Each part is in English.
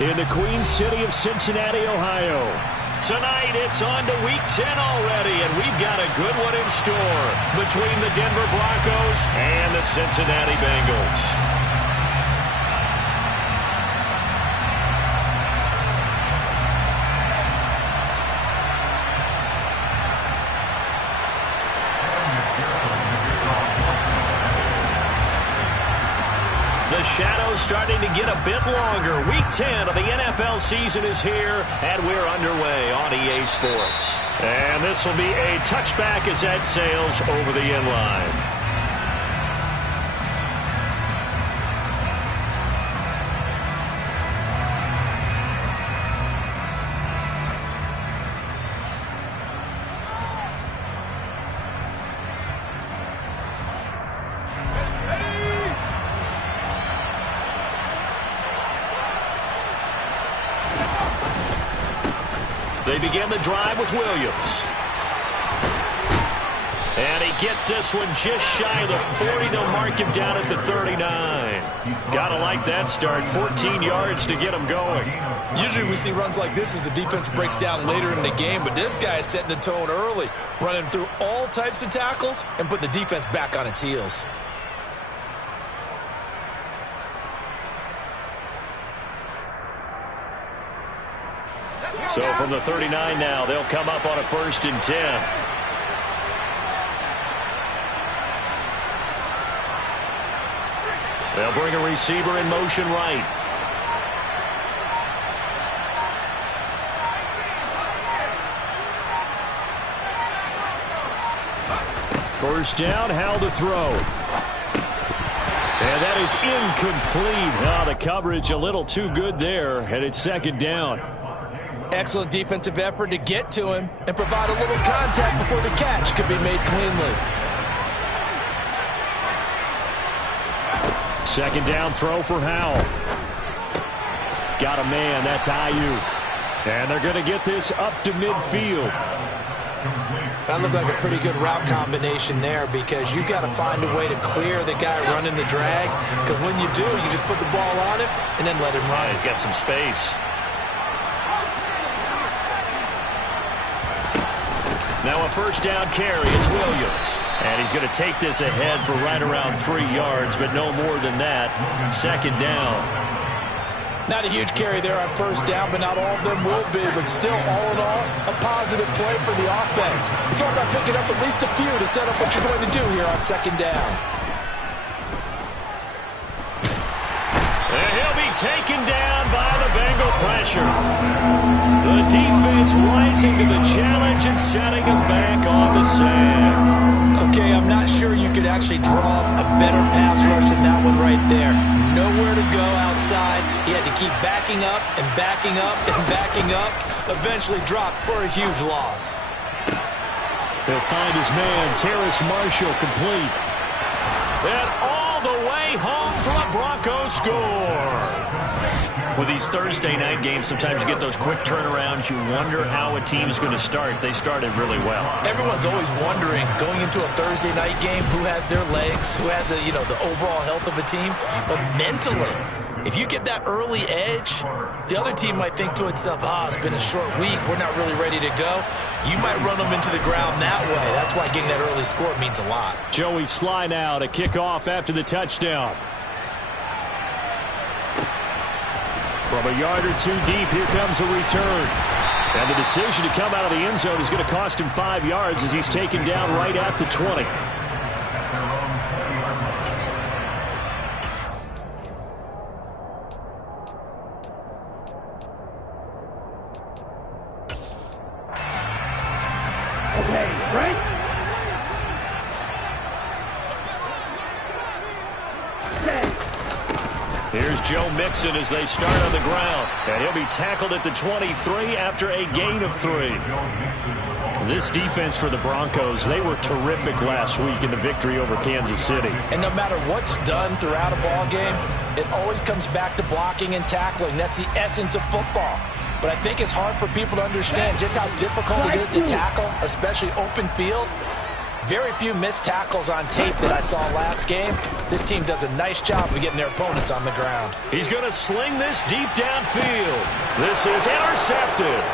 in the Queen City of Cincinnati, Ohio. Tonight, it's on to Week 10 already, and we've got a good one in store between the Denver Broncos and the Cincinnati Bengals. The shadow's starting to get a bit longer. Week 10 of the NFL season is here, and we're underway on EA Sports. And this will be a touchback as that sails over the end line. They begin the drive with Williams. And he gets this one just shy of the 40. They'll mark him down at the 39. Gotta like that start. 14 yards to get him going. Usually we see runs like this as the defense breaks down later in the game, but this guy is setting the tone early, running through all types of tackles and putting the defense back on its heels. So from the 39 now, they'll come up on a 1st and 10. They'll bring a receiver in motion right. First down, Howell to throw. And that is incomplete. Oh, the coverage a little too good there, and it's 2nd down. Excellent defensive effort to get to him and provide a little contact before the catch could be made cleanly. 2nd down throw for Howell. Got a man, that's Ayuk. And they're going to get this up to midfield. That looked like a pretty good route combination there because you've got to find a way to clear the guy running the drag, because when you do, you just put the ball on him and then let him run. He's got some space. Now a 1st down carry. It's Williams. And he's going to take this ahead for right around 3 yards, but no more than that. 2nd down. Not a huge carry there on 1st down, but not all of them will be. But still, all in all, a positive play for the offense. It's all about picking up at least a few to set up what you're going to do here on 2nd down. And he'll be taken down by the Bengal pressure. The defense rising to the challenge and setting him back on the sack. Okay, I'm not sure you could actually draw a better pass rush than that one right there. Nowhere to go outside. He had to keep backing up and backing up and backing up. Eventually dropped for a huge loss. He'll find his man, Terrace Marshall, complete. And all the way home for a Broncos score. With these Thursday night games, sometimes you get those quick turnarounds. You wonder how a team's going to start. They started really well. Everyone's always wondering, going into a Thursday night game, who has their legs, who has the overall health of a team. But mentally, if you get that early edge, the other team might think to itself, it's been a short week, we're not really ready to go. You might run them into the ground that way. That's why getting that early score means a lot. Joey Sly now to kick off after the touchdown. From a yard or two deep, here comes a return. And the decision to come out of the end zone is going to cost him 5 yards as he's taken down right at the 20. Okay, right? Here's Joe Mixon as they start on the ground. And he'll be tackled at the 23 after a gain of 3. This defense for the Broncos, they were terrific last week in the victory over Kansas City. And no matter what's done throughout a ball game, it always comes back to blocking and tackling. That's the essence of football. But I think it's hard for people to understand just how difficult it is to tackle, especially open field. Very few missed tackles on tape that I saw last game. This team does a nice job of getting their opponents on the ground. He's going to sling this deep downfield. This is intercepted.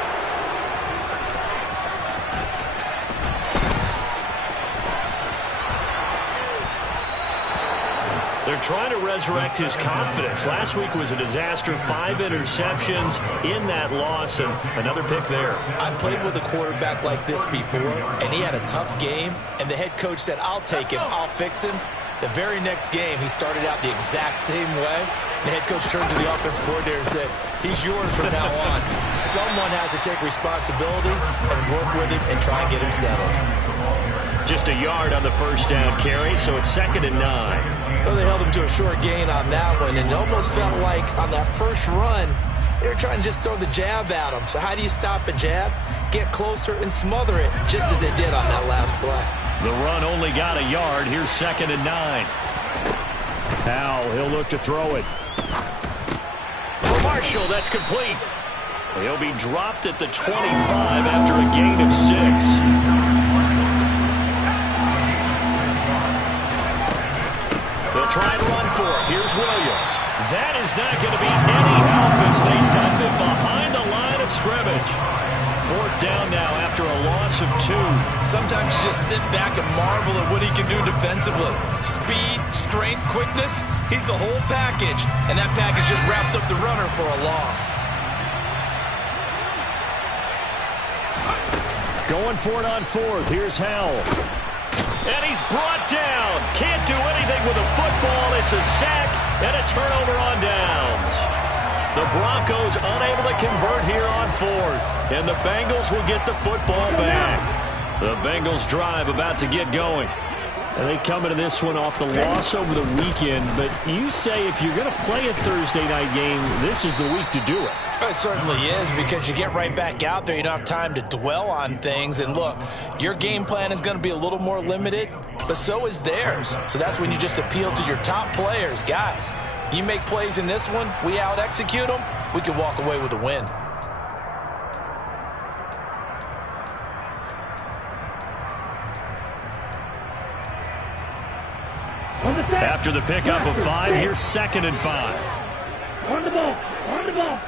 They're trying to resurrect his confidence. Last week was a disaster. 5 interceptions in that loss, and another pick there. I played with a quarterback like this before, and he had a tough game, and the head coach said, I'll take him, I'll fix him. The very next game, he started out the exact same way. The head coach turned to the offensive coordinator and said, he's yours from now on. Someone has to take responsibility and work with him and try and get him settled. Just a yard on the first down carry, so it's 2nd and 9. Well, they held him to a short gain on that one, and it almost felt like on that first run, they were trying to just throw the jab at him. So how do you stop a jab? Get closer and smother it, just as they did on that last play. The run only got a yard. Here's 2nd and 9. Powell, he'll look to throw it. For Marshall, that's complete. He'll be dropped at the 25 after a gain of 6. They'll try and run for it. Here's Williams. That is not going to be any help as they dump it behind the line of scrimmage. 4th down now after a loss of 2. Sometimes you just sit back and marvel at what he can do defensively. Speed, strength, quickness, he's the whole package. And that package just wrapped up the runner for a loss. Going for it on 4th. Here's Howell. And he's brought down. Can't do anything with a football. It's a sack and a turnover on downs. The Broncos unable to convert here on 4th. And the Bengals will get the football back. The Bengals drive about to get going. And they come into this one off the loss over the weekend. But you say if you're going to play a Thursday night game, this is the week to do it. It certainly is, because you get right back out there. You don't have time to dwell on things. And look, your game plan is going to be a little more limited, but so is theirs. So that's when you just appeal to your top players. Guys, you make plays in this one, we out-execute them, we can walk away with a win. After the pickup of 5, here's 2nd and 5. On the ball. On the ball.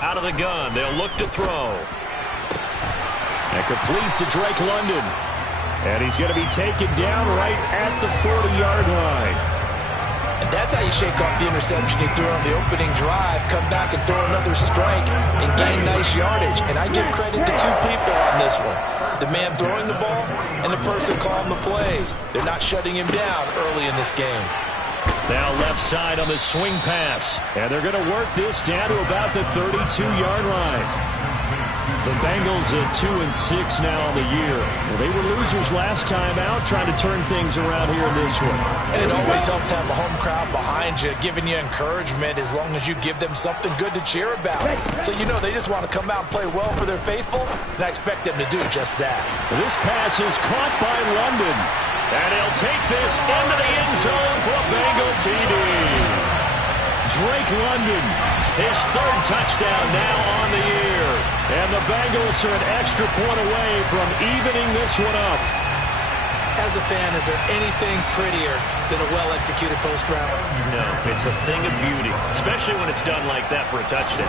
Out of the gun, they'll look to throw. And complete to Drake London. And he's going to be taken down right at the 40-yard line. And that's how you shake off the interception he threw on the opening drive, come back and throw another strike and gain nice yardage. And I give credit to 2 people on this one. The man throwing the ball and the person calling the plays. They're not shutting him down early in this game. Now left side on the swing pass. And they're going to work this down to about the 32-yard line. The Bengals at 2-6 now on the year. Well, they were losers last time out, trying to turn things around here in this one. And it always helps to have a home crowd behind you, giving you encouragement as long as you give them something good to cheer about. So you know they just want to come out and play well for their faithful, and I expect them to do just that. This pass is caught by London. And he'll take this into the end zone for a Bengal TD. Drake London, his 3rd touchdown now on the year. And the Bengals are an extra point away from evening this one up. As a fan, is there anything prettier than a well-executed post route? No, it's a thing of beauty, especially when it's done like that for a touchdown.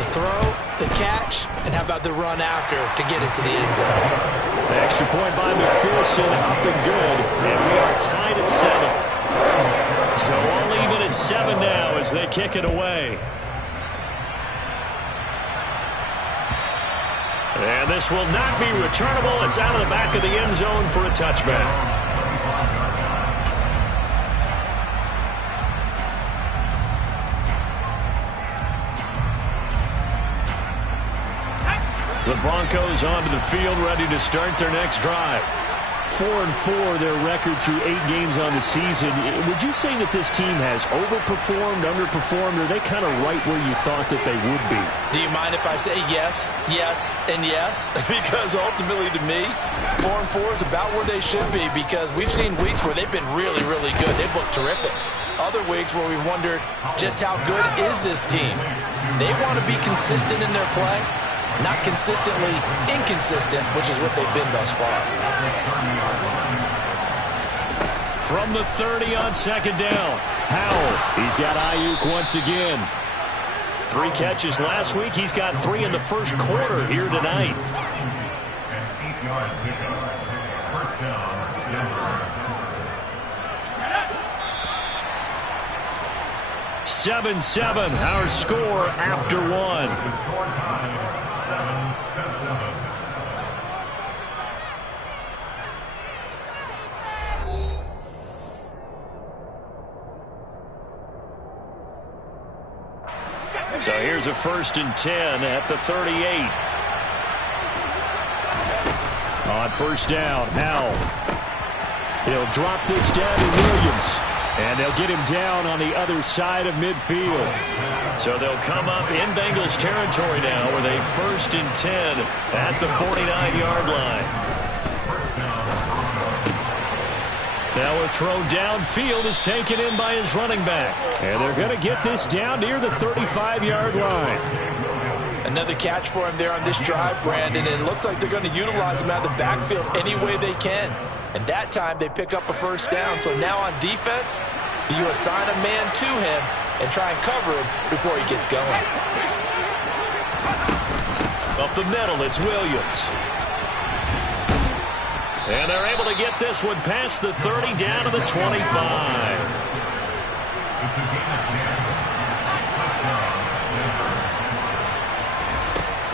The throw, the catch, and how about the run after to get into the end zone? The extra point by McPherson, up and good, and we are tied at 7. So all even at 7 now as they kick it away. And this will not be returnable. It's out of the back of the end zone for a touchback. The Broncos onto the field, ready to start their next drive. 4-4, their record through 8 games on the season. Would you say that this team has overperformed, underperformed, or are they kind of right where you thought that they would be? Do you mind if I say yes, yes, and yes? Because ultimately to me, 4-4 is about where they should be, because we've seen weeks where they've been really, really good. They've looked terrific. Other weeks where we wondered just how good is this team. They want to be consistent in their play. Not consistently inconsistent, which is what they've been thus far. From the 30 on second down, Howell. He's got Ayuk once again. 3 catches last week. He's got 3 in the first quarter here tonight. 7-7, our score after 1. So here's a 1st and 10 at the 38. On 1st down, Howell. He'll drop this down to Williams. And they'll get him down on the other side of midfield. So they'll come up in Bengals territory now with a 1st and 10 at the 49-yard line. Now a throw downfield is taken in by his running back. And they're going to get this down near the 35-yard line. Another catch for him there on this drive, Brandon. And it looks like they're going to utilize him out of the backfield any way they can. And that time they pick up a 1st down. So now on defense, do you assign a man to him and try and cover him before he gets going? Up the middle, it's Williams. And they're able to get this one past the 30 down to the 25.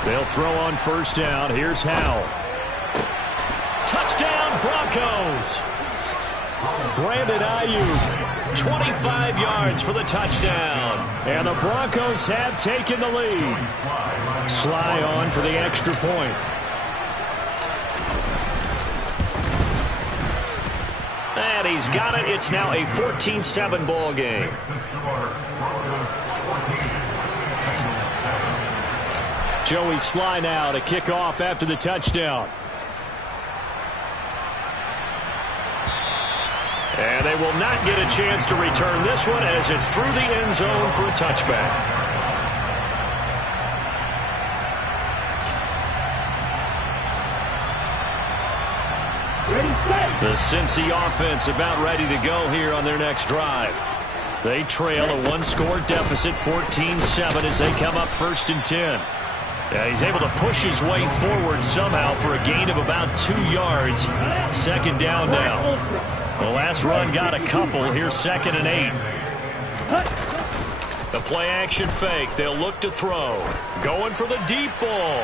They'll throw on 1st down. Here's Howell. Touchdown, Broncos. Brandon Ayuk, 25 yards for the touchdown. And the Broncos have taken the lead. Sly on for the extra point. And he's got it. It's now a 14-7 ball game. Joey Sly now to kick off after the touchdown. And they will not get a chance to return this one as it's through the end zone for a touchback. The Cincy offense about ready to go here on their next drive. They trail a 1-score deficit, 14-7, as they come up 1st and 10. He's able to push his way forward somehow for a gain of about 2 yards. 2nd down now. The last run got a couple. Here's 2nd and 8. The play action fake. They'll look to throw. Going for the deep ball.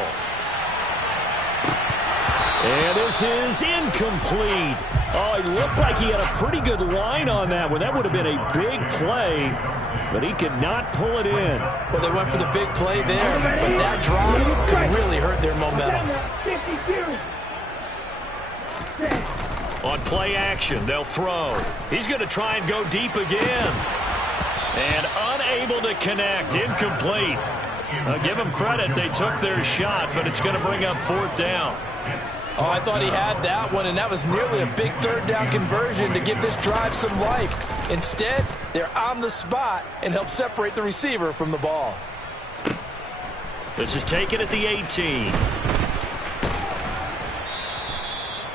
And this is incomplete. Oh, it looked like he had a pretty good line on that one. That would have been a big play, but he could not pull it in. Well, they went for the big play there, but that drop could really hurt their momentum. On play action, they'll throw. He's going to try and go deep again. And unable to connect. Incomplete. Give them credit. They took their shot, but it's going to bring up 4th down. Oh, I thought he had that one, and that was nearly a big 3rd down conversion to give this drive some life. Instead, they're on the spot and help separate the receiver from the ball. This is taken at the 18.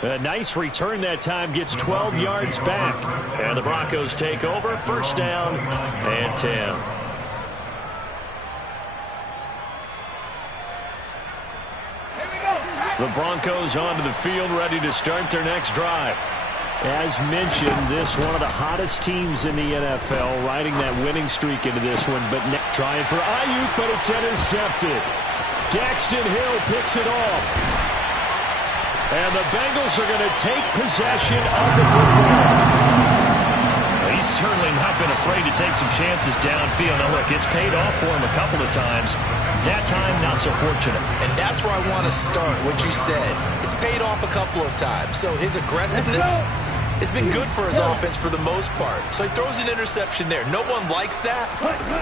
A nice return that time, gets 12 yards back. And the Broncos take over, 1st down and 10. The Broncos onto the field, ready to start their next drive. As mentioned, this one of the hottest teams in the NFL, riding that winning streak into this one. But trying for Ayuk, but it's intercepted. Daxton Hill picks it off. And the Bengals are going to take possession of the football. He's certainly not been afraid to take some chances downfield. Now, look, it's paid off for him a couple of times. That time, not so fortunate. And that's where I want to start, what you said. It's paid off a couple of times. So his aggressiveness has been good for his offense for the most part. So he throws an interception there. No one likes that,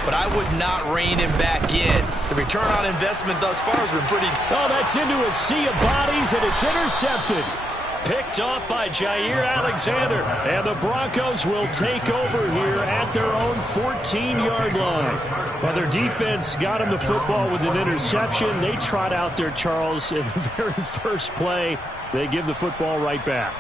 but I would not rein him back in. The return on investment thus far has been pretty. Oh, that's into a sea of bodies, and it's intercepted. Picked off by Jair Alexander. And the Broncos will take over here at their own 14-yard line. Well, their defense got them the football with an interception. They trot out there, Charles, in the very first play. They give the football right back.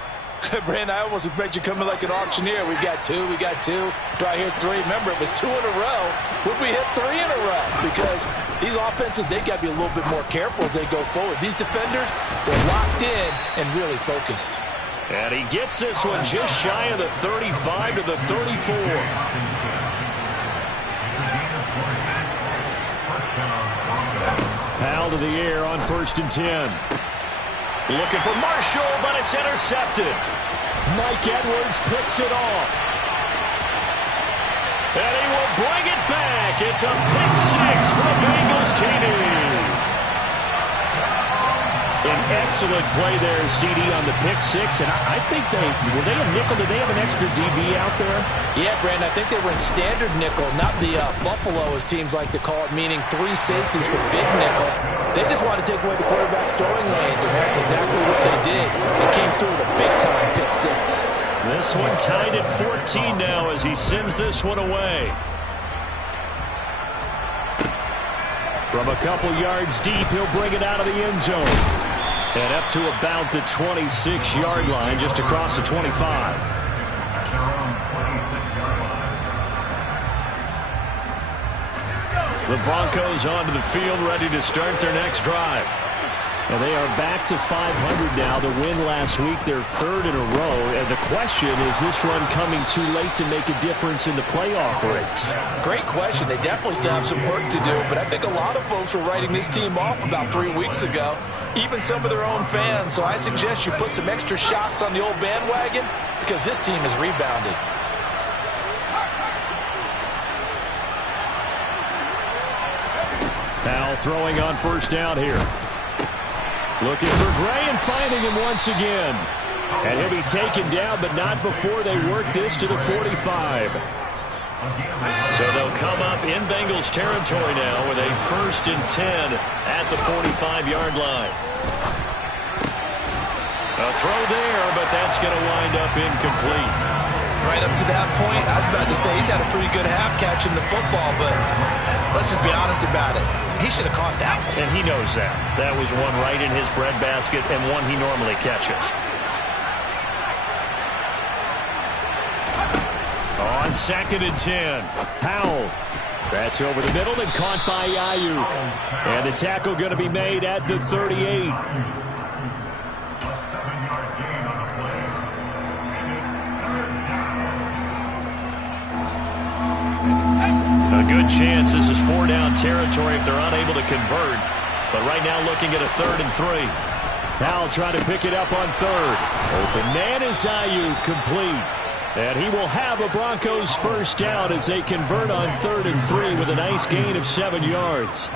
Brandon, I almost expect you coming like an auctioneer. We got two. Do I hear three? Remember, it was 2 in a row. Would we hit 3 in a row? Because these offenses, they got to be a little bit more careful as they go forward. These defenders, they're locked in and really focused. And he gets this one just shy of the 35 to the 34. Powell to the air on 1st and 10. Looking for Marshall, but it's intercepted. Mike Edwards picks it off. And he will bring it back. It's a pick 6 for Bengals TD. An excellent play there, CD, on the pick 6. And I think were they a nickel? Did they have an extra DB out there? Yeah, Brandon, I think they were in standard nickel, not the Buffalo, as teams like to call it, meaning 3 safeties for big nickel. They just want to take away the quarterback's throwing lanes, and that's exactly what they did. They came through with a big-time pick 6. This one tied at 14 now as he sends this one away. From a couple yards deep, he'll bring it out of the end zone. And up to about the 26-yard line, just across the 25. The Broncos onto the field, ready to start their next drive. And they are back to 500 now. The win last week, their 3rd in a row. And the question, is this run coming too late to make a difference in the playoff race? Great question. They definitely still have some work to do, but I think a lot of folks were writing this team off about 3 weeks ago, even some of their own fans. So I suggest you put some extra shots on the old bandwagon because this team has rebounded. Now throwing on 1st down here. Looking for Gray and finding him once again. And he'll be taken down, but not before they work this to the 45. So they'll come up in Bengals territory now with a 1st and 10 at the 45-yard line. A throw there, but that's going to wind up incomplete. Right up to that point, I was about to say he's had a pretty good half catching the football, but let's just be honest about it. He should have caught that one. And he knows that. That was one right in his breadbasket and one he normally catches. On 2nd and 10, Powell. That's over the middle and caught by Ayuk. And the tackle going to be made at the 38. A good chance this is 4-down territory if they're unable to convert. But right now looking at a 3rd and 3. Powell trying to pick it up on 3rd. Open man is Ayuk, complete. And he will have a Broncos 1st down as they convert on 3rd and 3 with a nice gain of 7 yards.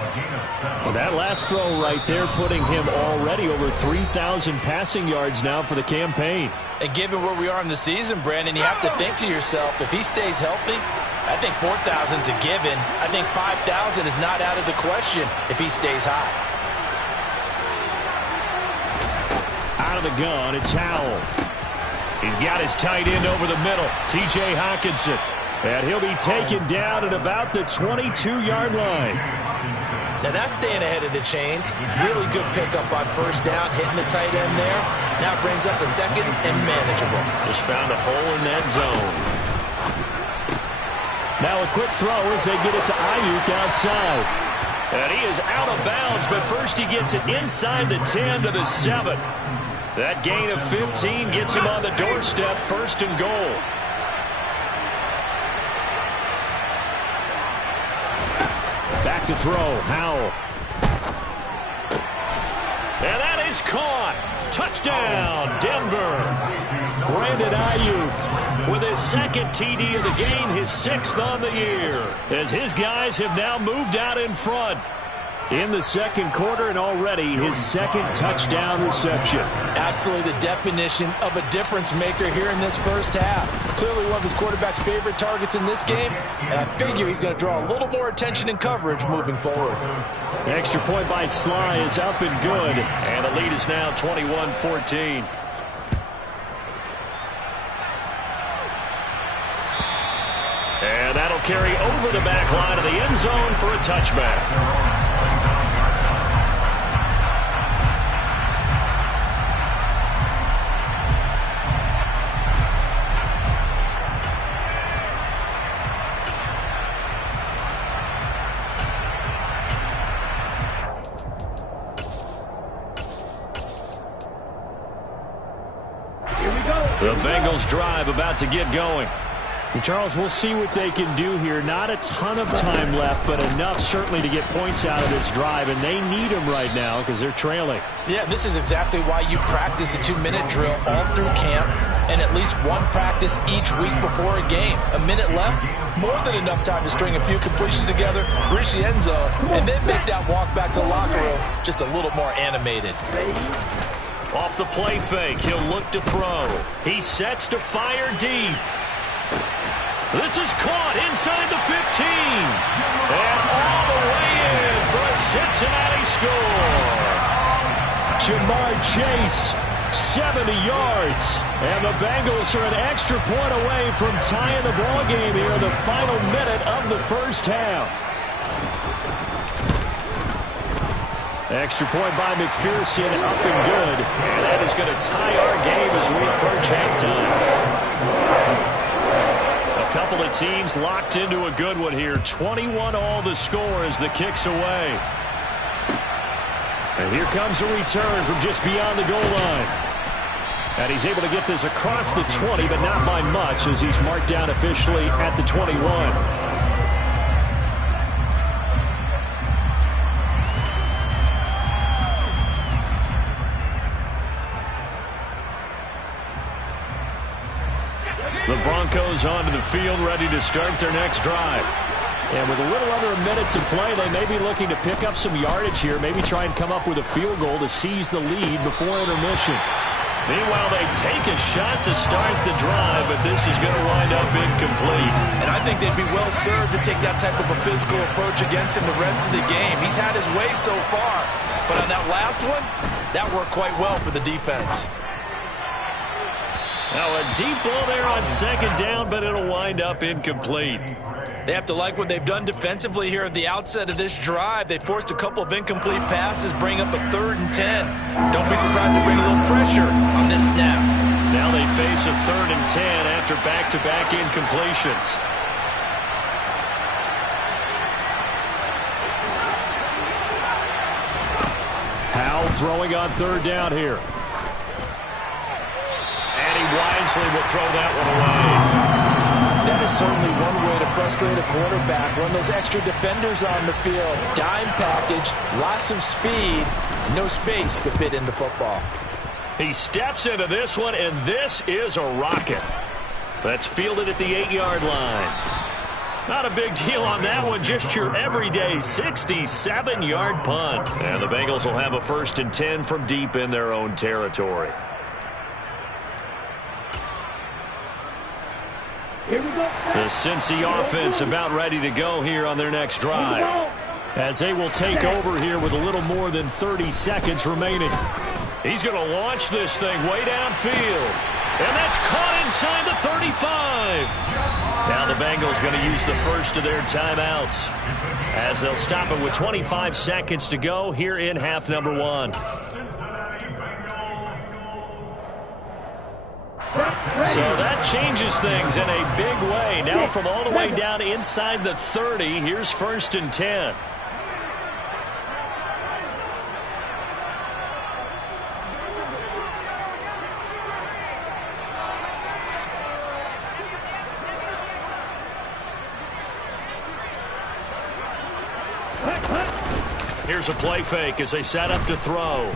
Well, that last throw right there putting him already over 3,000 passing yards now for the campaign. And given where we are in the season, Brandon, you have to think to yourself, if he stays healthy, I think 4,000's a given. I think 5,000 is not out of the question if he stays high. Out of the gun, it's Howell. He's got his tight end over the middle, T.J. Hockenson. And he'll be taken down at about the 22-yard line. Now that's staying ahead of the chains. Really good pickup on 1st down, hitting the tight end there. Now brings up a 2nd and manageable. Just found a hole in that zone. Now a quick throw as they get it to Ayuk outside. And he is out of bounds, but first he gets it inside the 10 to the 7. That gain of 15 gets him on the doorstep, 1st and goal. Back to throw, Howell. And that is caught. Touchdown, Denver. Brandon Ayuk with his 2nd TD of the game, his 6th on the year. As his guys have now moved out in front in the 2nd quarter, and already his 2nd touchdown reception. Absolutely the definition of a difference maker here in this 1st half. Clearly one of his quarterback's favorite targets in this game, and I figure he's going to draw a little more attention and coverage moving forward. The extra point by Sly is up and good, and the lead is now 21-14. And that'll carry over the back line of the end zone for a touchback. The Bengals drive about to get going. And Charles, we'll see what they can do here. Not a ton of time left, but enough certainly to get points out of this drive, and they need them right now because they're trailing. Yeah, this is exactly why you practice a 2-minute drill all through camp and at least one practice each week before a game. A minute left, more than enough time to string a few completions together, reach the end zone, and then make that walk back to the locker room just a little more animated. Off the play fake, he'll look to throw. He sets to fire deep. This is caught inside the 15. And all the way in for a Cincinnati score. Jamar Chase, 70 yards. And the Bengals are an extra point away from tying the ball game here in the final minute of the first half. Extra point by McPherson, up and good. And that is going to tie our game as we approach halftime. A couple of teams locked into a good one here. 21 all the score as the kick's away. And here comes a return from just beyond the goal line. And he's able to get this across the 20, but not by much as he's marked down officially at the 21. The Broncos onto the field, ready to start their next drive. And with a little under a minute to play, they may be looking to pick up some yardage here, maybe try and come up with a field goal to seize the lead before intermission. Meanwhile, they take a shot to start the drive, but this is going to wind up incomplete. And I think they'd be well served to take that type of a physical approach against him the rest of the game. He's had his way so far, but on that last one, that worked quite well for the defense. Now a deep ball there on second down, but it'll wind up incomplete. They have to like what they've done defensively here at the outset of this drive. They forced a couple of incomplete passes, bring up a 3rd and 10. Don't be surprised to bring a little pressure on this snap. Now they face a 3rd and 10 after back-to-back incompletions. Howell throwing on 3rd down here. And he wisely will throw that one away. That is certainly one way to frustrate a quarterback. Run those extra defenders on the field. Dime package, lots of speed, no space to fit into football. He steps into this one, and this is a rocket. That's fielded at the 8-yard line. Not a big deal on that one, just your everyday 67-yard punt. And the Bengals will have a 1st and 10 from deep in their own territory. Here we go. The Cincy offense about ready to go here on their next drive. As they will take over here with a little more than 30 seconds remaining. He's going to launch this thing way downfield. And that's caught inside the 35. Now the Bengals going to use the first of their timeouts as they'll stop it with 25 seconds to go here in half number 1. So that changes things in a big way. Now from all the way down inside the 30, here's 1st and 10. Here's a play fake as they set up to throw.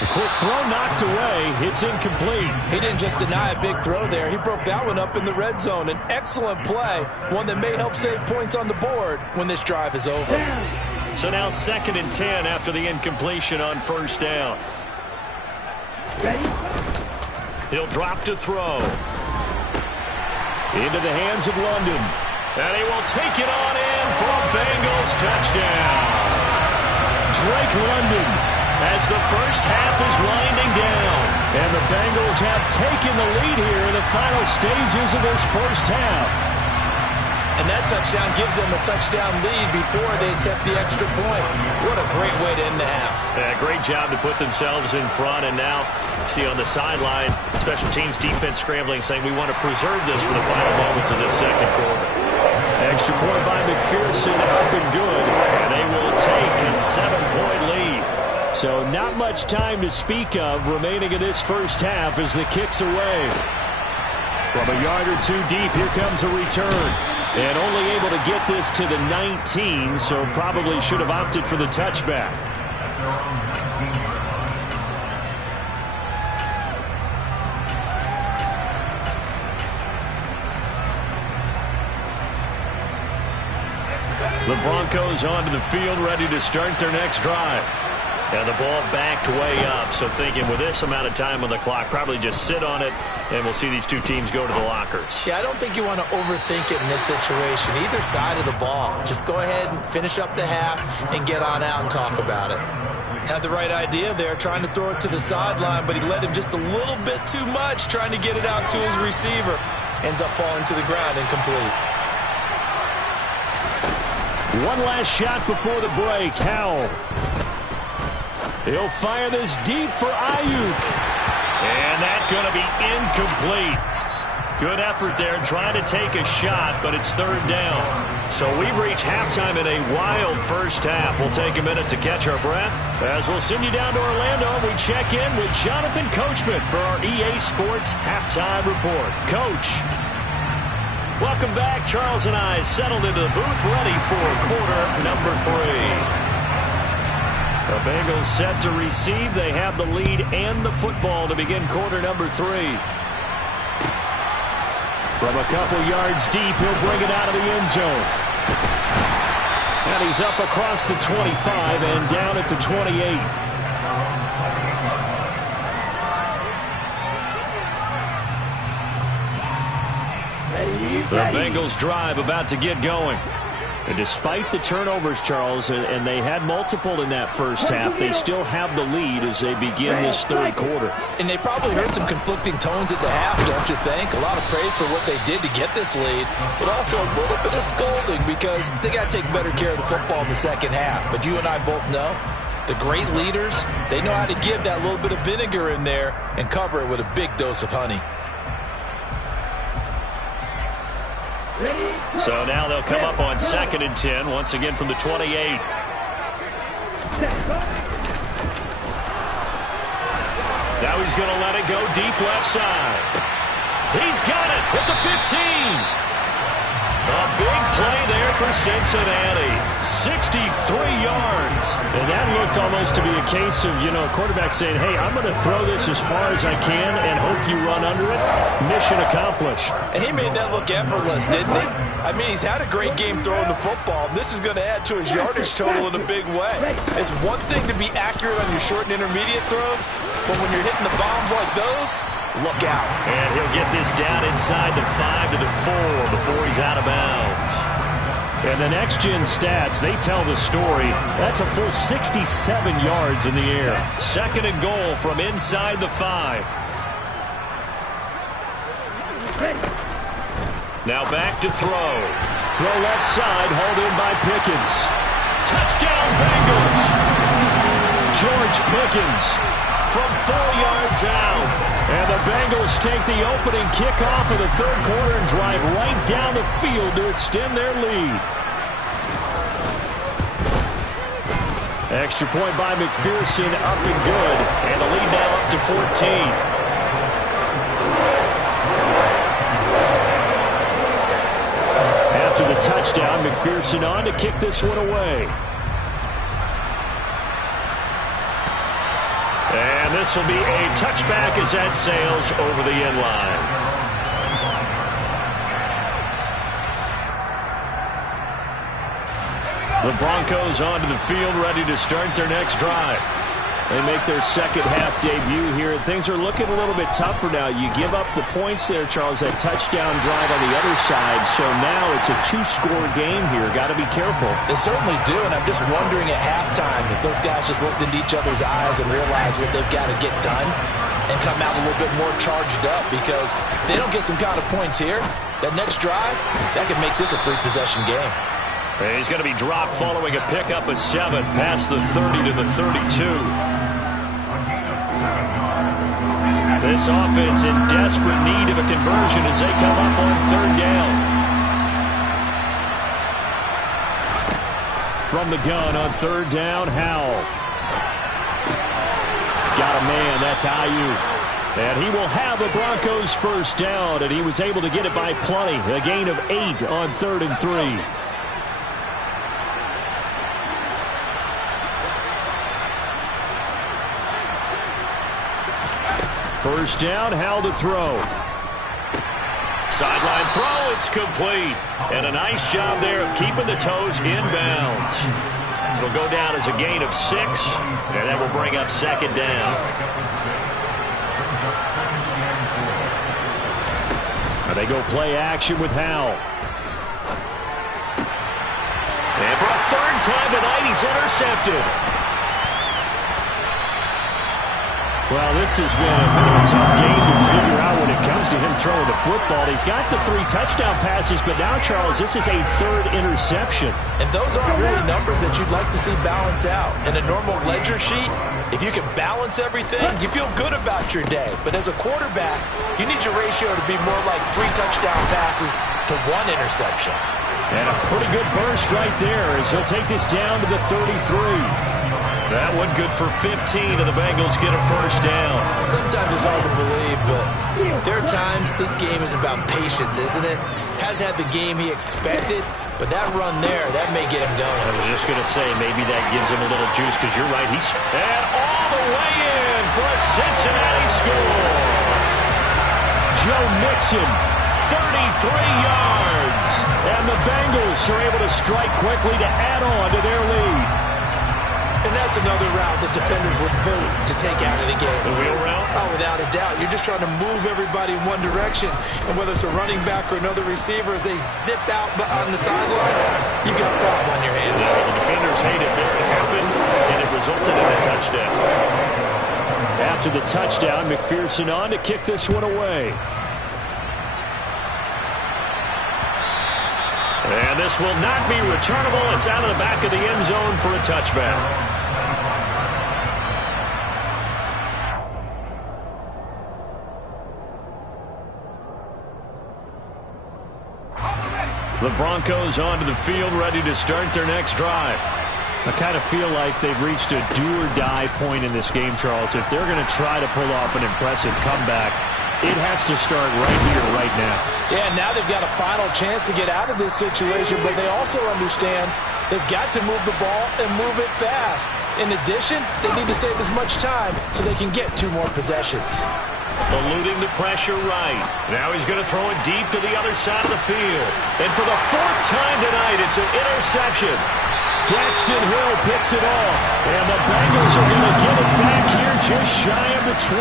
A quick throw knocked away. It's incomplete. He didn't just deny a big throw there. He broke that one up in the red zone. An excellent play, one that may help save points on the board when this drive is over. So now 2nd and 10 after the incompletion on 1st down. He'll drop to throw. Into the hands of London. And he will take it on in for a Bengals touchdown. Drake London as the first half is winding down. And the Bengals have taken the lead here in the final stages of this first half. And that touchdown gives them a touchdown lead before they attempt the extra point. What a great way to end the half. Yeah, great job to put themselves in front. And now, see on the sideline, special teams defense scrambling, saying we want to preserve this for the final moments of this second quarter. Extra point by McPherson, up and good. And they will take a 7-point lead. So not much time to speak of remaining in this first half as the kick's away. From a yard or two deep, here comes a return. And only able to get this to the 19, so probably should have opted for the touchback. The Broncos onto the field, ready to start their next drive. And the ball backed way up, so thinking with this amount of time on the clock, probably just sit on it, and we'll see these two teams go to the lockers. Yeah, I don't think you want to overthink it in this situation. Either side of the ball. Just go ahead and finish up the half and get on out and talk about it. Had the right idea there, trying to throw it to the sideline, but he let him just a little bit too much, trying to get it out to his receiver. Ends up falling to the ground incomplete. One last shot before the break. Howell. He'll fire this deep for Ayuk. And that's going to be incomplete. Good effort there trying to take a shot, but it's third down. So we've reached halftime in a wild first half. We'll take a minute to catch our breath as we'll send you down to Orlando. We check in with Jonathan Coachman for our EA Sports Halftime Report. Coach. Welcome back. Charles and I settled into the booth, ready for quarter number 3. The Bengals set to receive. They have the lead and the football to begin quarter number 3. From a couple yards deep, he'll bring it out of the end zone. And he's up across the 25 and down at the 28. The Bengals drive about to get going. And despite the turnovers, Charles, and they had multiple in that first half, they still have the lead as they begin this third quarter. And they probably heard some conflicting tones at the half, don't you think? A lot of praise for what they did to get this lead, but also a little bit of scolding because they got to take better care of the football in the second half. But you and I both know the great leaders, they know how to give that little bit of vinegar in there and cover it with a big dose of honey. So now they'll come up on 2nd and 10, once again from the 28. Now he's going to let it go deep left side. He's got it at the 15. A big play there for Cincinnati. 63 yards. And that looked almost to be a case of, a quarterback saying, hey, I'm going to throw this as far as I can and hope you run under it. Mission accomplished. And he made that look effortless, didn't he? I mean, he's had a great game throwing the football. This is going to add to his yardage total in a big way. It's one thing to be accurate on your short and intermediate throws, but when you're hitting the bombs like those, look out. And he'll get this down inside the 5 to the 4 before he's out of bounds. And the next-gen stats, they tell the story. That's a full 67 yards in the air. 2nd and goal from inside the 5. Now back to throw. Throw left side, hauled in by Pickens. Touchdown, Bengals! George Pickens from 4 yards out. And the Bengals take the opening kickoff of the third quarter and drive right down the field to extend their lead. Extra point by McPherson, up and good. And the lead now up to 14. After the touchdown, McPherson on to kick this one away. And this will be a touchback as that sails over the end line. The Broncos onto the field ready to start their next drive. They make their second-half debut here, and things are looking a little bit tougher now. You give up the points there, Charles, that touchdown drive on the other side, so now it's a two-score game here. Got to be careful. They certainly do, and I'm just wondering at halftime if those guys just looked into each other's eyes and realized what they've got to get done and come out a little bit more charged up, because if they don't get some kind of points here, that next drive, that could make this a three-possession game. He's going to be dropped following a pickup of 7 past the 30 to the 32. This offense in desperate need of a conversion as they come up on third down. From the gun on third down, Howell. Got a man, that's Ayuk. And he will have a Broncos first down, and he was able to get it by plenty. A gain of 8 on 3rd and 3. First down, Howell to throw. Sideline throw, it's complete. And a nice job there of keeping the toes inbounds. It'll go down as a gain of 6, and that will bring up second down. Now they go play action with Howell. And for a third time tonight, he's intercepted. Well, this has been a bit of a tough game to figure out when it comes to him throwing the football. He's got the 3 touchdown passes, but now, Charles, this is a 3rd interception. And those aren't really numbers that you'd like to see balance out. In a normal ledger sheet, if you can balance everything, you feel good about your day. But as a quarterback, you need your ratio to be more like 3 touchdown passes to 1 interception. And a pretty good burst right there as he'll take this down to the 33. That one good for 15, and the Bengals get a first down. Sometimes it's hard to believe, but there are times this game is about patience, isn't it? Has had the game he expected, but that run there, that may get him going. I was just going to say, maybe that gives him a little juice, because you're right. He's and all the way in for a Cincinnati score. Joe Mixon, 33 yards. And the Bengals are able to strike quickly to add on to their lead. And that's another route that defenders would vote to take out of the game. The wheel route? Oh, without a doubt. You're just trying to move everybody in one direction. And whether it's a running back or another receiver, as they zip out on the sideline, you got a problem on your hands. Yeah, the defenders hate it. There it happened, and it resulted in a touchdown. After the touchdown, McPherson on to kick this one away. And this will not be returnable. It's out of the back of the end zone for a touchback. The Broncos onto the field, ready to start their next drive. I kind of feel like they've reached a do-or-die point in this game, Charles. If they're going to try to pull off an impressive comeback, it has to start right here, right now. Yeah, now they've got a final chance to get out of this situation, but they also understand they've got to move the ball and move it fast. In addition, they need to save as much time so they can get 2 more possessions. Eluding the pressure right. Now he's going to throw it deep to the other side of the field. And for the 4th time tonight, it's an interception. Daxton Hill picks it off. And the Bengals are going to get it back here just shy of the 20.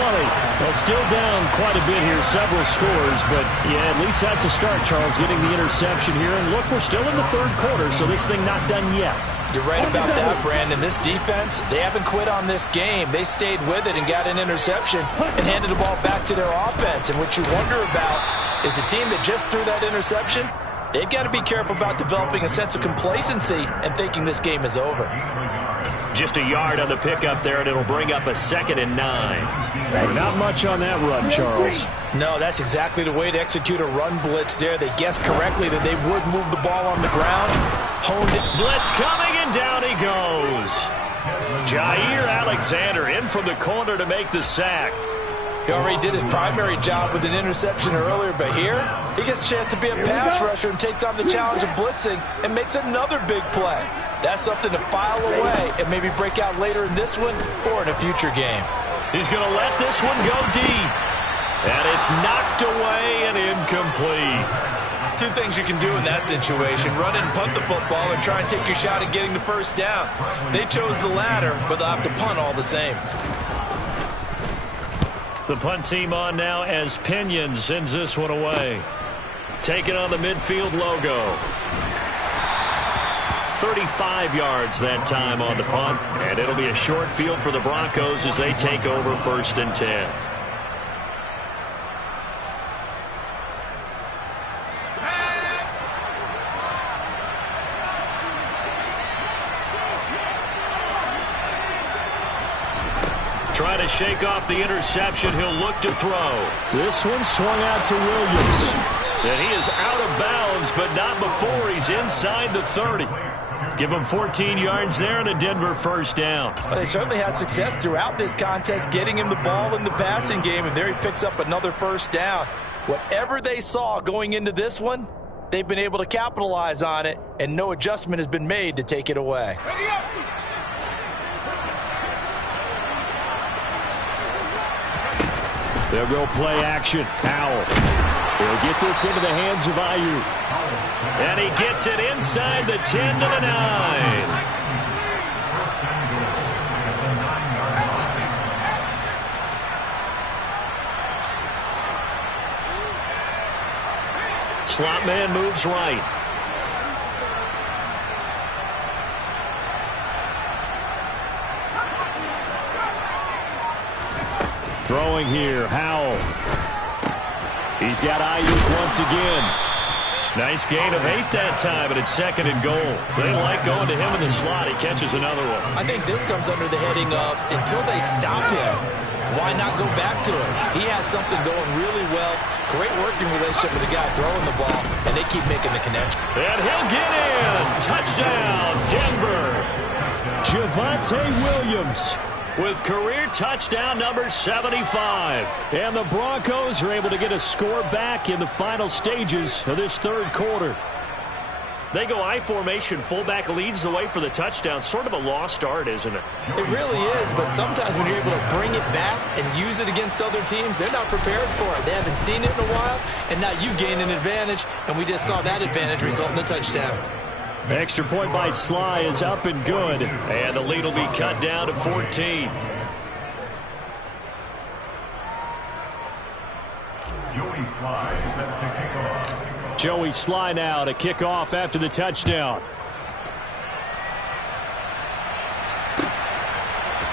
Well, still down quite a bit here, several scores. But, yeah, at least that's a start, Charles, getting the interception here. And, look, we're still in the 3rd quarter, so this thing not done yet. You're right about that, Brandon. This defense, they haven't quit on this game. They stayed with it and got an interception and handed the ball back to their offense. And what you wonder about is the team that just threw that interception, they've got to be careful about developing a sense of complacency and thinking this game is over. Just a yard on the pickup there, and it'll bring up a 2nd and 9. Not much on that run, Charles. No, that's exactly the way to execute a run blitz there. They guessed correctly that they would move the ball on the ground. Honed it. Blitz coming, and down he goes. Jair Alexander in from the corner to make the sack. He already did his primary job with an interception earlier, but here he gets a chance to be a pass rusher and takes on the challenge of blitzing and makes another big play. That's something to file away and maybe break out later in this one or in a future game. He's going to let this one go deep. And it's knocked away and incomplete. Two things you can do in that situation: run and punt the football, or try and take your shot at getting the first down. They chose the latter, but they'll have to punt all the same. The punt team on now as Pinion sends this one away. Taking on the midfield logo. 35 yards that time on the punt, and it'll be a short field for the Broncos as they take over 1st and 10. Trying to shake off the interception. He'll look to throw. This one swung out to Williams. And he is out of bounds, but not before he's inside the 30. Give him 14 yards there and a Denver first down. Well, they certainly had success throughout this contest getting him the ball in the passing game, and there he picks up another first down. Whatever they saw going into this one, they've been able to capitalize on it, and no adjustment has been made to take it away. They'll go play action. Powell. He'll get this into the hands of Ayuk. And he gets it inside the 10 to the 9. Slot man moves right. Throwing here, Howell. He's got Ayuk once again. Nice gain of 8 that time, but it's 2nd and goal. They like going to him in the slot. He catches another one. I think this comes under the heading of, until they stop him, why not go back to him? He has something going really well. Great working relationship with the guy throwing the ball, and they keep making the connection. And he'll get in. Touchdown, Denver. Javonte Williams with career touchdown number 75. And the Broncos are able to get a score back in the final stages of this 3rd quarter. They go I formation. Fullback leads the way for the touchdown. Sort of a lost art, isn't it? It really is, but sometimes when you're able to bring it back and use it against other teams, they're not prepared for it. They haven't seen it in a while, and now you gain an advantage, and we just saw that advantage result in a touchdown. Extra point by Sly is up and good. And the lead will be cut down to 14. Joey Sly set to kick off. Joey Sly now to kick off after the touchdown.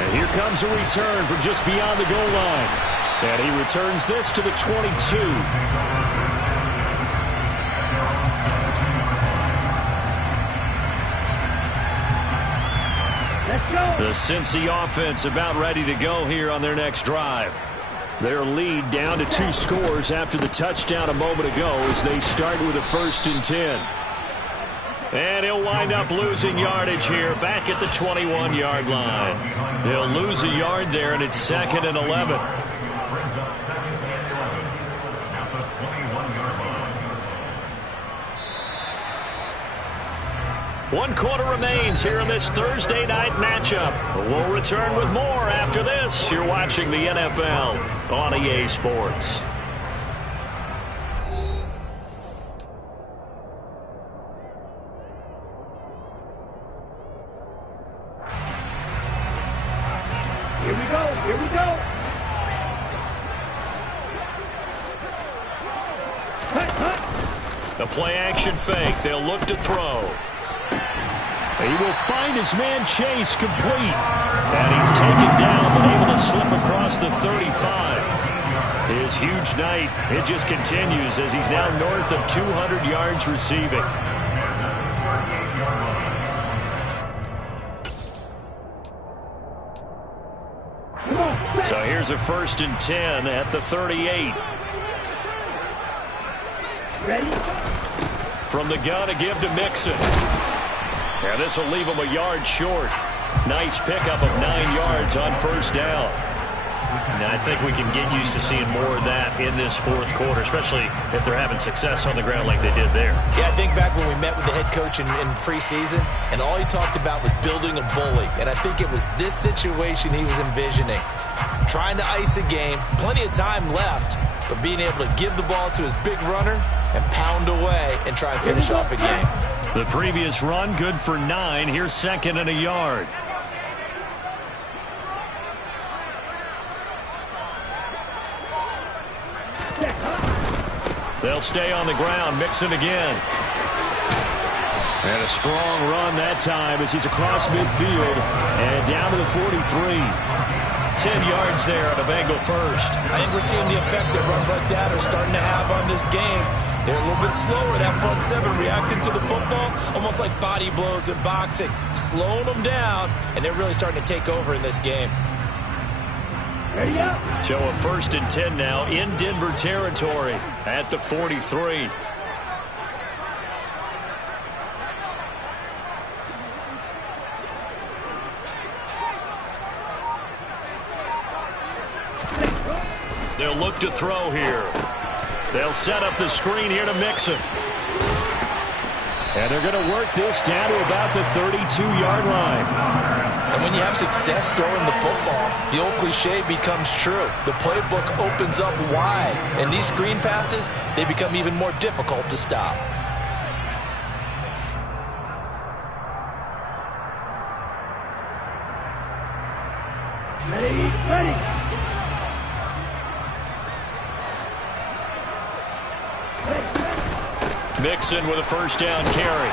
And here comes a return from just beyond the goal line. And he returns this to the 22. The Cincy offense about ready to go here on their next drive. Their lead down to 2 scores after the touchdown a moment ago as they start with a 1st and 10. And he'll wind up losing yardage here back at the 21-yard line. They'll lose a yard there, and it's 2nd and 11. 1 quarter remains here in this Thursday night matchup. We'll return with more after this. You're watching the NFL on EA Sports. Here we go. Here we go. The play action fake. They'll look to throw. He will find his man Chase complete. And he's taken down but able to slip across the 35. His huge night, it just continues as he's now north of 200 yards receiving. So here's a 1st and 10 at the 38. Ready? From the gun to give to Mixon. And this will leave him a yard short. Nice pickup of 9 yards on 1st down. And I think we can get used to seeing more of that in this 4th quarter, especially if they're having success on the ground like they did there. Yeah, I think back when we met with the head coach in preseason, and all he talked about was building a bully. And I think it was this situation he was envisioning. Trying to ice a game, plenty of time left, but being able to give the ball to his big runner and pound away and try and finish off a game. The previous run, good for 9. Here's 2nd and a yard. They'll stay on the ground. Mixon again. And a strong run that time as he's across midfield and down to the 43. 10 yards there on a Bengal first. I think we're seeing the effect that runs like that are starting to have on this game. They're a little bit slower, that front 7, reacting to the football, almost like body blows in boxing, slowing them down, and they're really starting to take over in this game. Ready up. So a 1st and 10 now in Denver territory at the 43. They'll look to throw here. They'll set up the screen here to Mixon. And they're going to work this down to about the 32-yard line. And when you have success throwing the football, the old cliche becomes true. The playbook opens up wide, and these screen passes, they become even more difficult to stop. Ready, ready. Mixon with a 1st down carry.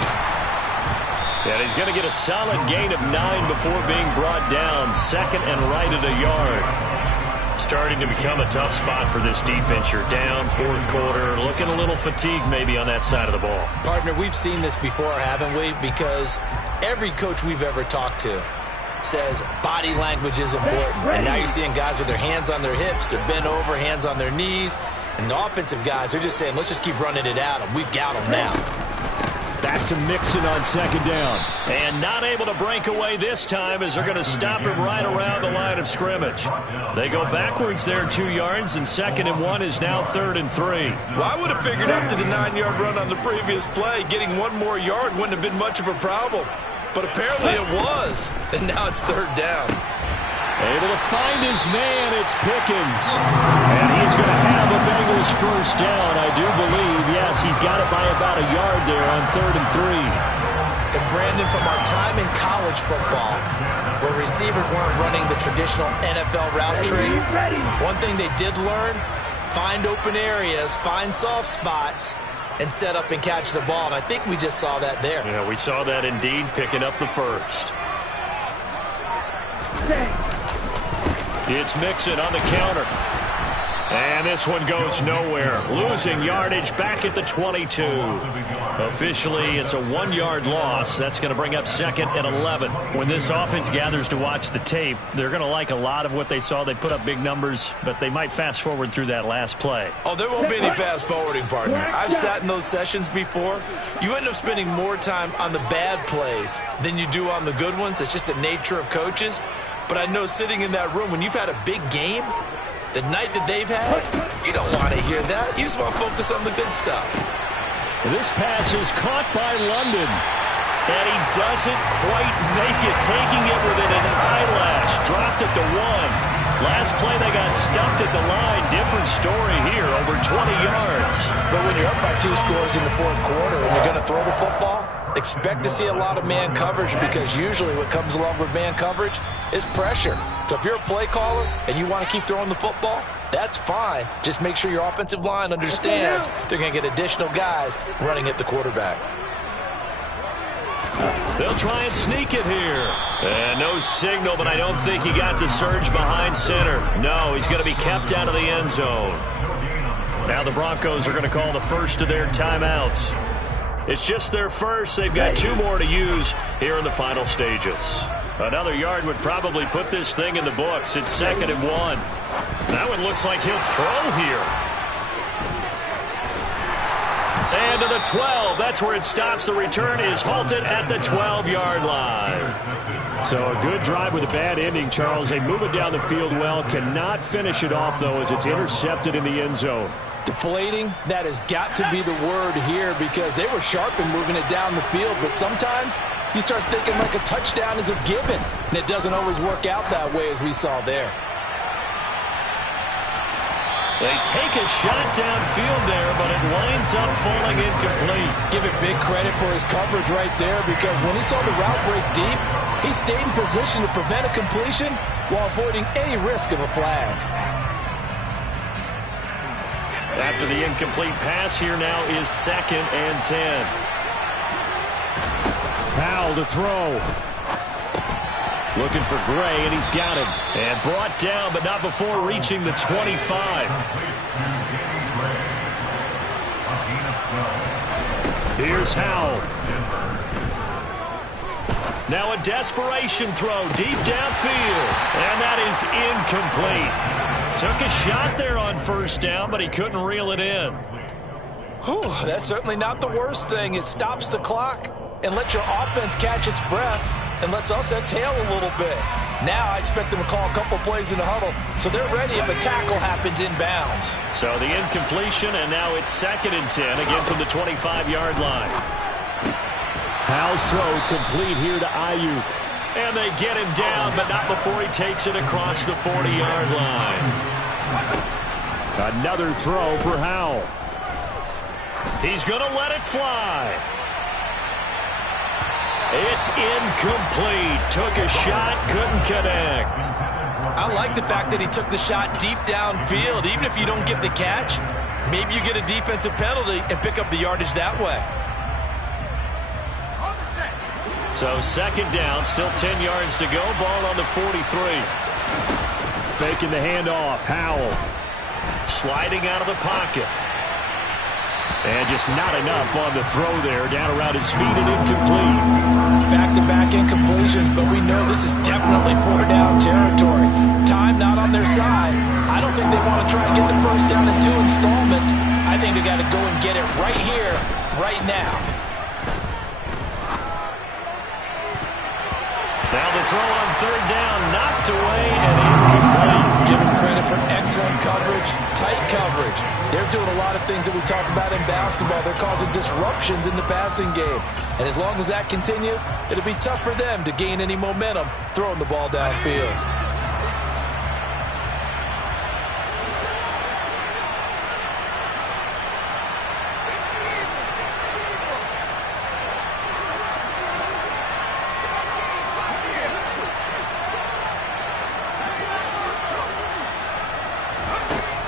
And he's going to get a solid gain of 9 before being brought down. 2nd and right at a yard. Starting to become a tough spot for this defense. You're down 4th quarter. Looking a little fatigued maybe on that side of the ball. Partner, we've seen this before, haven't we? Because every coach we've ever talked to says body language is important. And now you're seeing guys with their hands on their hips, they're bent over, hands on their knees. And the offensive guys are just saying, let's just keep running it at them. We've got them now. Back to Mixon on 2nd down. And not able to break away this time as they're going to stop him right around the line of scrimmage. They go backwards there 2 yards, and 2nd and 1 is now 3rd and 3. Well, I would have figured after the 9-yard run on the previous play, getting 1 more yard wouldn't have been much of a problem. But apparently it was, and now it's 3rd down. Able to find his man, it's Pickens. And he's going to have a Bengals 1st down, I do believe. Yes, he's got it by about a yard there on 3rd and 3. And Brandon, from our time in college football, where receivers weren't running the traditional NFL route tree, one thing they did learn, find open areas, find soft spots, and set up and catch the ball. And I think we just saw that there. Yeah, we saw that indeed, picking up the 1st. It's Mixon on the counter. And this one goes nowhere. Losing yardage back at the 22. Officially, it's a 1-yard loss. That's going to bring up 2nd and 11. When this offense gathers to watch the tape, they're going to like a lot of what they saw. They put up big numbers, but they might fast forward through that last play. Oh, there won't be any fast forwarding, partner. I've sat in those sessions before. You end up spending more time on the bad plays than you do on the good ones. It's just the nature of coaches. But I know sitting in that room, when you've had a big game, the night that they've had, you don't want to hear that. You just want to focus on the good stuff. This pass is caught by London. And he doesn't quite make it, taking it within an eyelash. Dropped at the 1. Last play, they got stuffed at the line. Different story here, over 20 yards. But when you're up by 2 scores in the 4th quarter and you're going to throw the football, expect to see a lot of man coverage, because usually what comes along with man coverage is pressure. So if you're a play caller and you want to keep throwing the football, that's fine. Just make sure your offensive line understands they're going to get additional guys running at the quarterback. They'll try and sneak it here. And no signal, but I don't think he got the surge behind center. No, he's going to be kept out of the end zone. Now the Broncos are going to call the first of their timeouts. It's just their first. They've got 2 more to use here in the final stages. Another yard would probably put this thing in the books. It's 2nd and 1. That one looks like he'll throw here. And to the 12. That's where it stops. The return is halted at the 12-yard line. So a good drive with a bad ending, Charles. They move it down the field well. Cannot finish it off, though, as it's intercepted in the end zone. Deflating, that has got to be the word here, because they were sharp in moving it down the field. But sometimes you start thinking like a touchdown is a given, and it doesn't always work out that way, as we saw there. They take a shot downfield there, but it winds up falling incomplete. Give it big credit for his coverage right there, because when he saw the route break deep, he stayed in position to prevent a completion while avoiding any risk of a flag. After the incomplete pass, here now is 2nd and 10. Powell to throw. Looking for Gray, and he's got him. And brought down, but not before reaching the 25. Here's Howell. Now a desperation throw deep downfield. And that is incomplete. Took a shot there on 1st down, but he couldn't reel it in. Whew, that's certainly not the worst thing. It stops the clock and lets your offense catch its breath and lets us exhale a little bit. Now I expect them to call a couple plays in the huddle, so they're ready if a tackle happens inbounds. So the incompletion, and now it's 2nd and 10, again from the 25-yard line. Powell's throw complete here to Ayuk. And they get him down, but not before he takes it across the 40-yard line. Another throw for Howell. He's going to let it fly. It's incomplete. Took a shot, couldn't connect. I like the fact that he took the shot deep downfield. Even if you don't get the catch, maybe you get a defensive penalty and pick up the yardage that way. So 2nd down, still 10 yards to go. Ball on the 43. Faking the handoff. Howell. Sliding out of the pocket. And just not enough on the throw there. Down around his feet and incomplete. Back-to-back incompletions, but we know this is definitely 4-down territory. Time not on their side. I don't think they want to try and get the 1st down in 2 installments. I think they got to go and get it right here, right now. Now the throw on 3rd down, knocked away and incomplete. Give them credit for excellent coverage, tight coverage. They're doing a lot of things that we talk about in basketball. They're causing disruptions in the passing game. And as long as that continues, it'll be tough for them to gain any momentum throwing the ball downfield.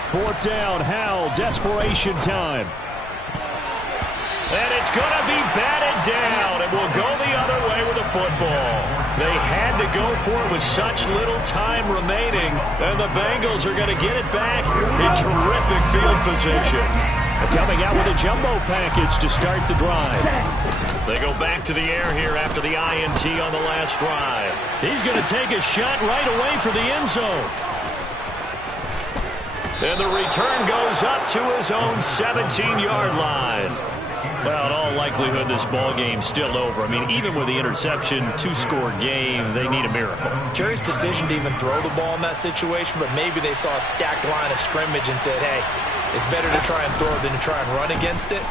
Fourth down, Howell, desperation time. And it's going to be batted down. It will go the other way with the football. They had to go for it with such little time remaining, and the Bengals are going to get it back in terrific field position. Coming out with a jumbo package to start the drive. They go back to the air here after the INT on the last drive. He's going to take a shot right away for the end zone. And the return goes up to his own 17-yard line. Well, in all likelihood, this ball game's still over. I mean, even with the interception, 2-score game, they need a miracle. Curious decision to even throw the ball in that situation, but maybe they saw a stacked line of scrimmage and said, hey, it's better to try and throw than to try and run against it.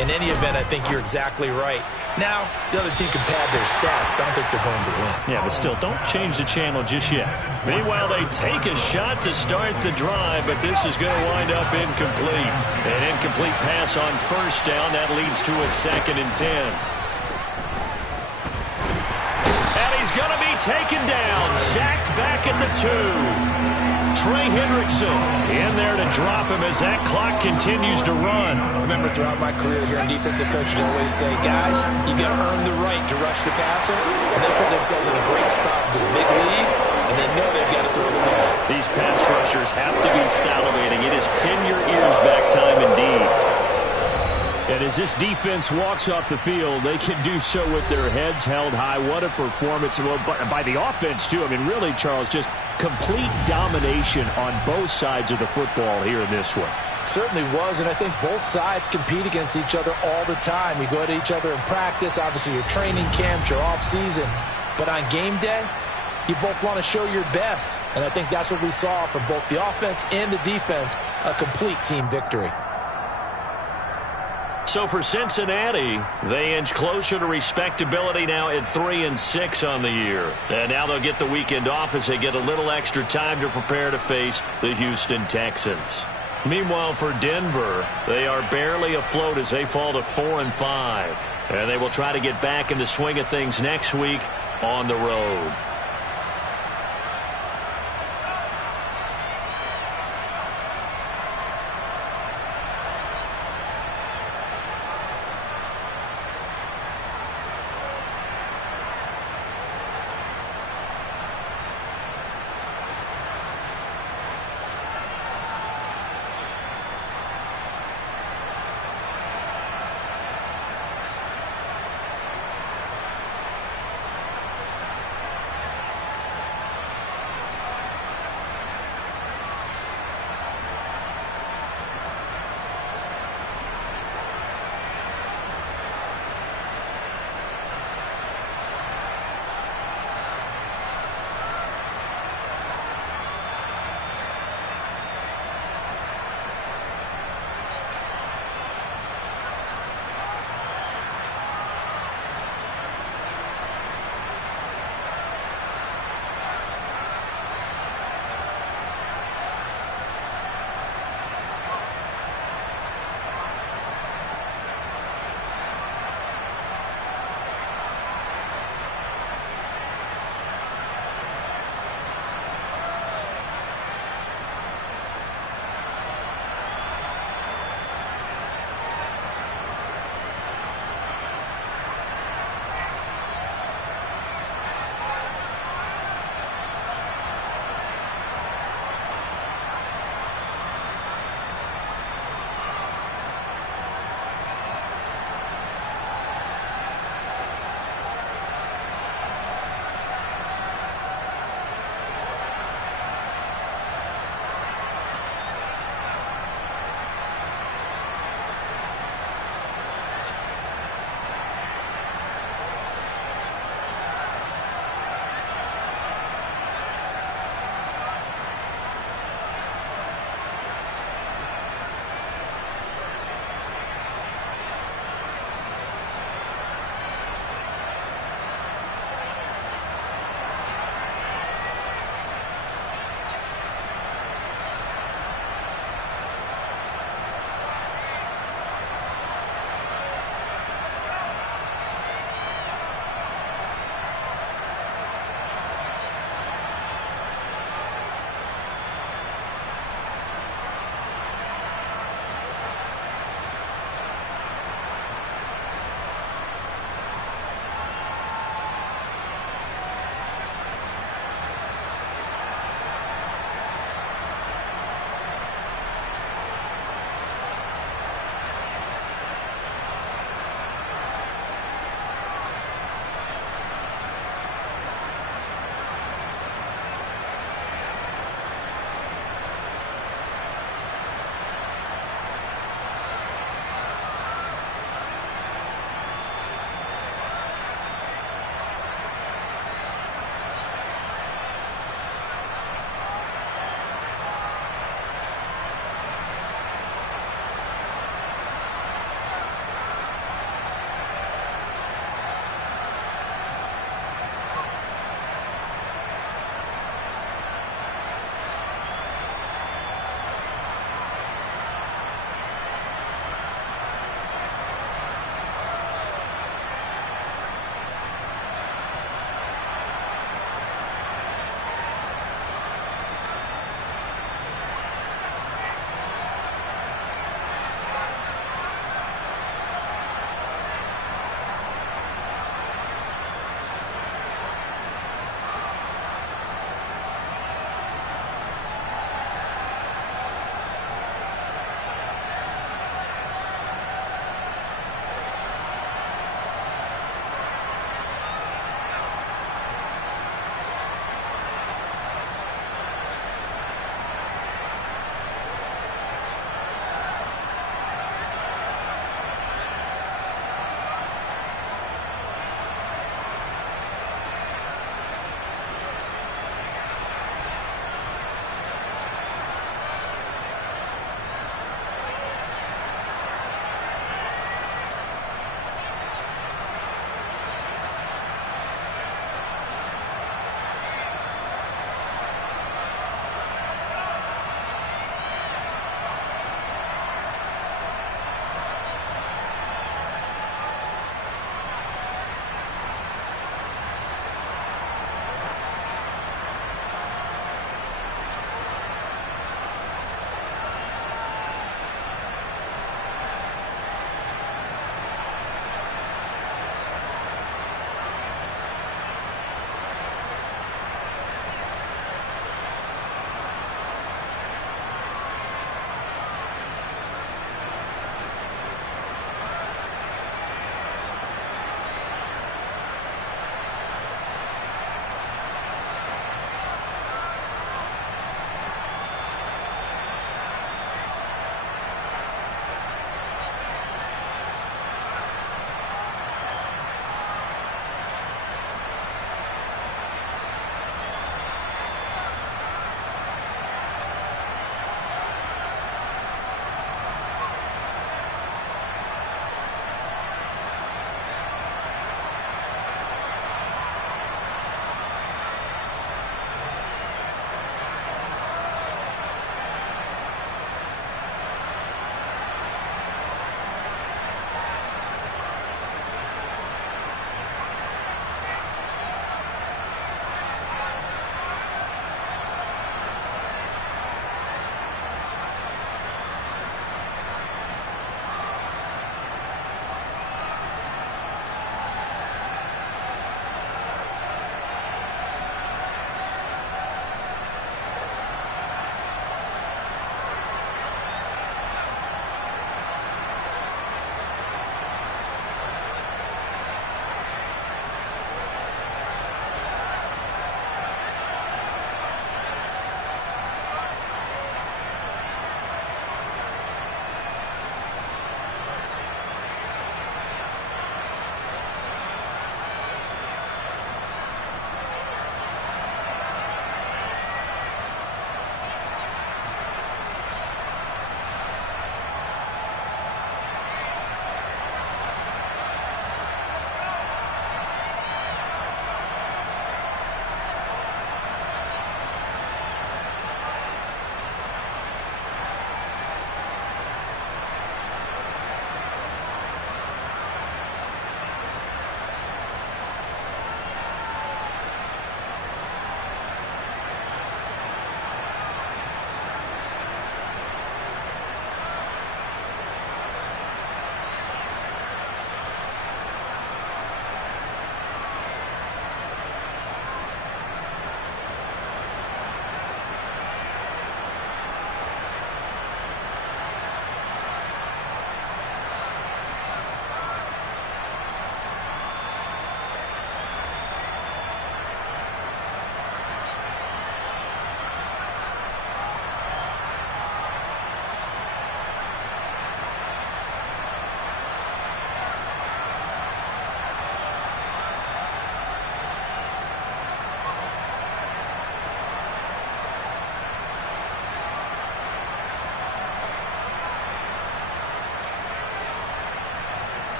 In any event, I think you're exactly right. Now, the other team can pad their stats, but I don't think they're going to win. Yeah, but still, don't change the channel just yet. Meanwhile, they take a shot to start the drive, but this is going to wind up incomplete. An incomplete pass on 1st down. That leads to a 2nd and 10. And he's going to be taken down, sacked back at the 2. Trey Hendrickson in there to drop him as that clock continues to run. Remember, throughout my career here in defensive coaches always say, guys, you got to earn the right to rush the passer. And they put themselves in a great spot with this big lead, and they know they've got to throw the ball. These pass rushers have to be salivating. It is pin your ears back time indeed. And as this defense walks off the field, they can do so with their heads held high. What a performance by the offense, too. I mean, really, Charles, just complete domination on both sides of the football here in this one. Certainly was, and I think both sides compete against each other all the time. You go at each other in practice, obviously your training camps, your off-season. But on game day, you both want to show your best. And I think that's what we saw from both the offense and the defense, a complete team victory. So for Cincinnati, they inch closer to respectability now at 3-6 on the year. And now they'll get the weekend off as they get a little extra time to prepare to face the Houston Texans. Meanwhile, for Denver, they are barely afloat as they fall to 4-5. And they will try to get back in the swing of things next week on the road.